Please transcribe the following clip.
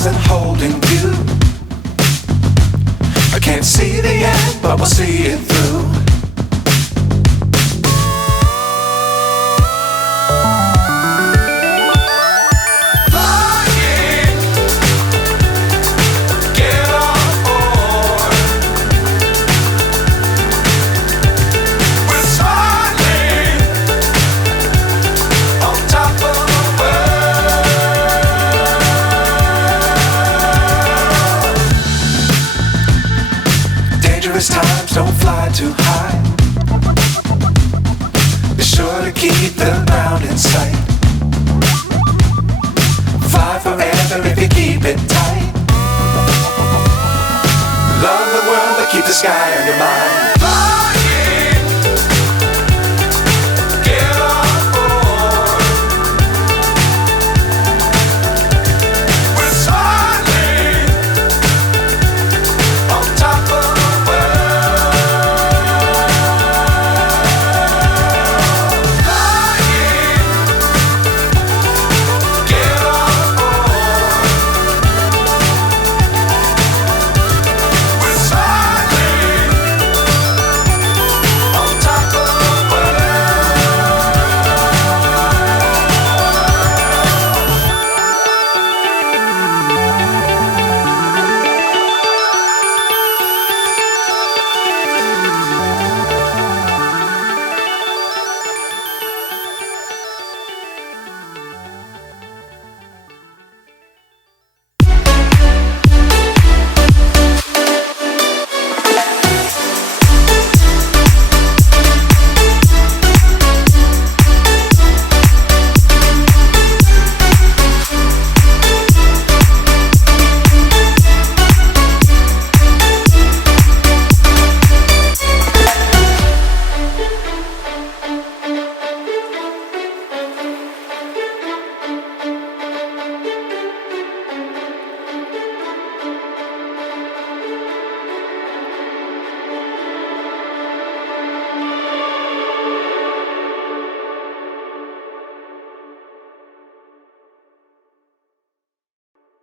stars and holding you. I can't see the end, but we'll see it through. Times don't fly too high. Be sure to keep the ground in sight. Fly forever if you keep it tight. Love the world but keep the sky on your mind.